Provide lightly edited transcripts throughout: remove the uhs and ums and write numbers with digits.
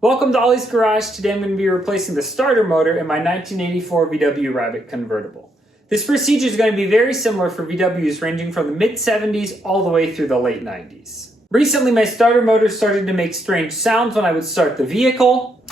Welcome to Ollie's Garage. Today I'm going to be replacing the starter motor in my 1984 VW Rabbit convertible. This procedure is going to be very similar for VWs ranging from the mid-70s all the way through the late 90s. Recently my starter motor started to make strange sounds when I would start the vehicle,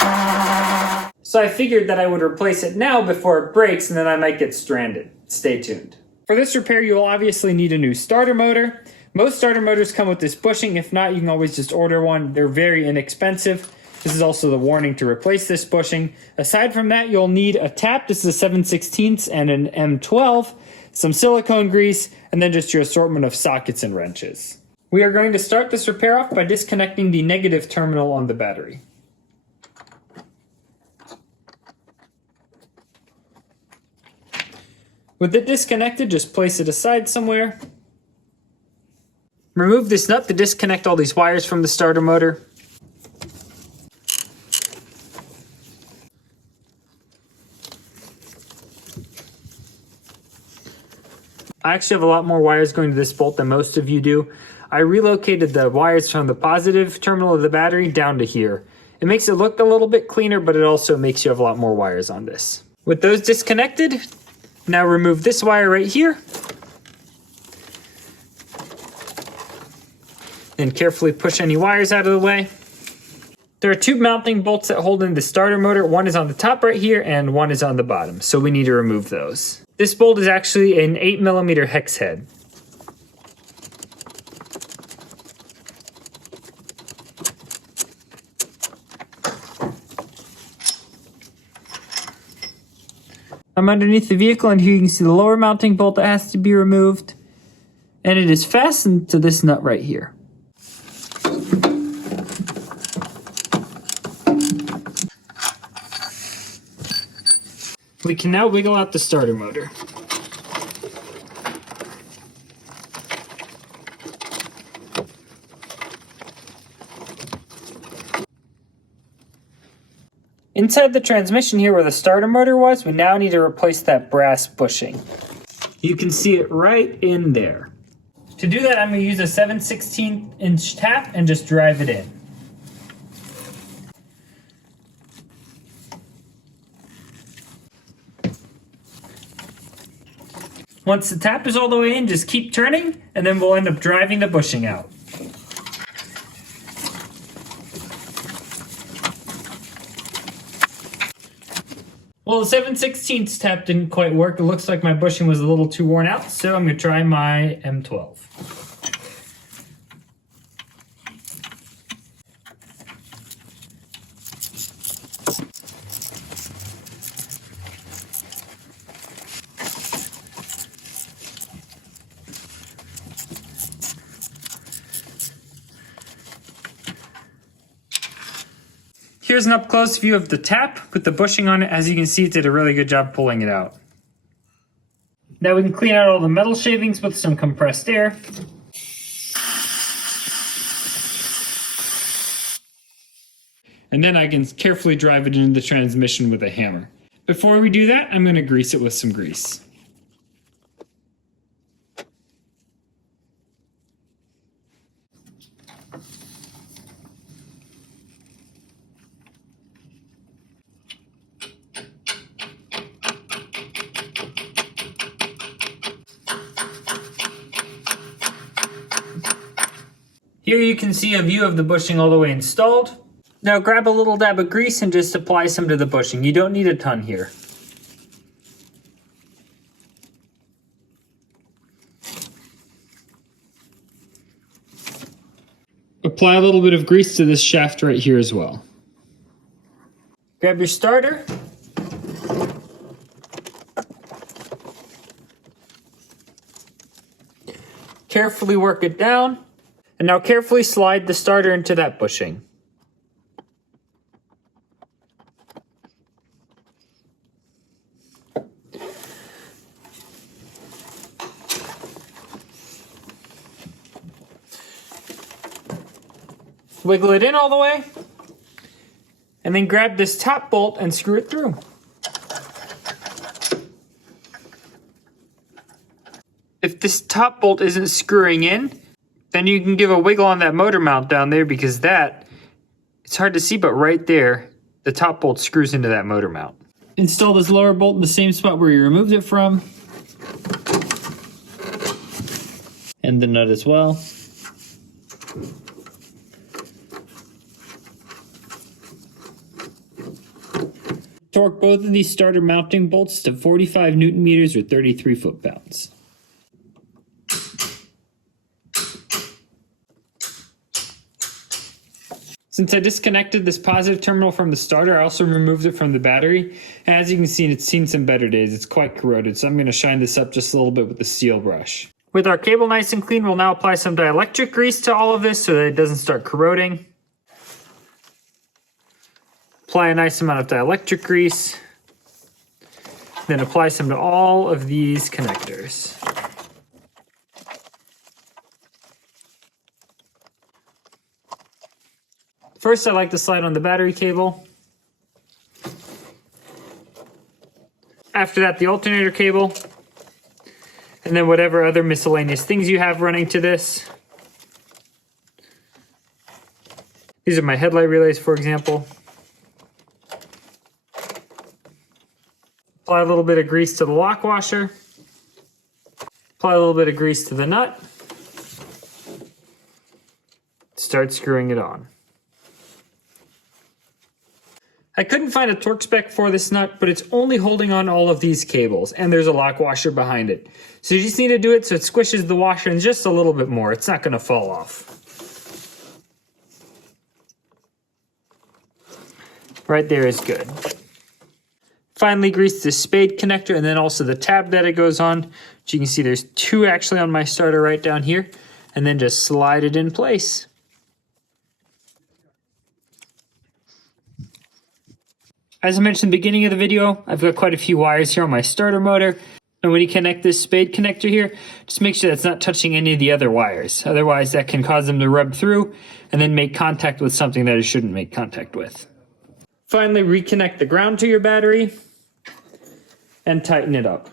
so I figured that I would replace it now before it breaks and then I might get stranded. Stay tuned. For this repair you'll obviously need a new starter motor. Most starter motors come with this bushing. If not, you can always just order one. They're very inexpensive. This is also the warning to replace this bushing. Aside from that, you'll need a tap. This is a 7/16 and an M12, some silicone grease, and then just your assortment of sockets and wrenches. We are going to start this repair off by disconnecting the negative terminal on the battery. With it disconnected, just place it aside somewhere. Remove this nut to disconnect all these wires from the starter motor. I actually have a lot more wires going to this bolt than most of you do. I relocated the wires from the positive terminal of the battery down to here. It makes it look a little bit cleaner, but it also makes you have a lot more wires on this. With those disconnected, now remove this wire right here. And carefully push any wires out of the way. There are two mounting bolts that hold in the starter motor. One is on the top right here and one is on the bottom, so we need to remove those. This bolt is actually an 8mm hex head. I'm underneath the vehicle and here you can see the lower mounting bolt that has to be removed. And it is fastened to this nut right here. We can now wiggle out the starter motor. Inside the transmission here where the starter motor was, we now need to replace that brass bushing. You can see it right in there. To do that, I'm going to use a 7/16" tap and just drive it in. Once the tap is all the way in, just keep turning, and then we'll end up driving the bushing out. Well, the 7/16 tap didn't quite work. It looks like my bushing was a little too worn out, so I'm going to try my M12. Here's an up-close view of the tap with the bushing on it. As you can see, it did a really good job pulling it out. Now we can clean out all the metal shavings with some compressed air. And then I can carefully drive it into the transmission with a hammer. Before we do that, I'm going to grease it with some grease. Here you can see a view of the bushing all the way installed. Now grab a little dab of grease and just apply some to the bushing. You don't need a ton here. Apply a little bit of grease to this shaft right here as well. Grab your starter. Carefully work it down. And now carefully slide the starter into that bushing. Wiggle it in all the way. And then grab this top bolt and screw it through. If this top bolt isn't screwing in, then you can give a wiggle on that motor mount down there because that It's hard to see, but right there, the top bolt screws into that motor mount. Install this lower bolt in the same spot where you removed it from. And the nut as well. Torque both of these starter mounting bolts to 45 Newton meters or 33 foot-pounds. Since I disconnected this positive terminal from the starter, I also removed it from the battery. And as you can see, it's seen some better days. It's quite corroded, so I'm going to shine this up just a little bit with the steel brush. With our cable nice and clean, we'll now apply some dielectric grease to all of this so that it doesn't start corroding. Apply a nice amount of dielectric grease. Then apply some to all of these connectors. First, I like to slide on the battery cable. After that, the alternator cable. And then whatever other miscellaneous things you have running to this. These are my headlight relays, for example. Apply a little bit of grease to the lock washer. Apply a little bit of grease to the nut. Start screwing it on. I couldn't find a torque spec for this nut, but it's only holding on all of these cables, and there's a lock washer behind it. So you just need to do it so it squishes the washer in just a little bit more. It's not going to fall off. Right there is good. Finally, grease the spade connector and then also the tab that it goes on. Which you can see there's two actually on my starter right down here. And then just slide it in place. As I mentioned at the beginning of the video, I've got quite a few wires here on my starter motor. And when you connect this spade connector here, just make sure that's not touching any of the other wires. Otherwise, that can cause them to rub through and then make contact with something that it shouldn't make contact with. Finally, reconnect the ground to your battery and tighten it up.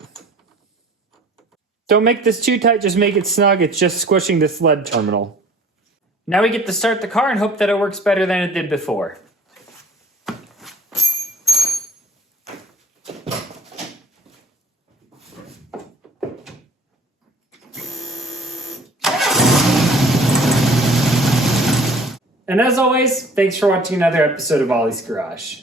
Don't make this too tight, just make it snug. It's just squishing this lead terminal. Now we get to start the car and hope that it works better than it did before. And as always, thanks for watching another episode of Ollie's Garage.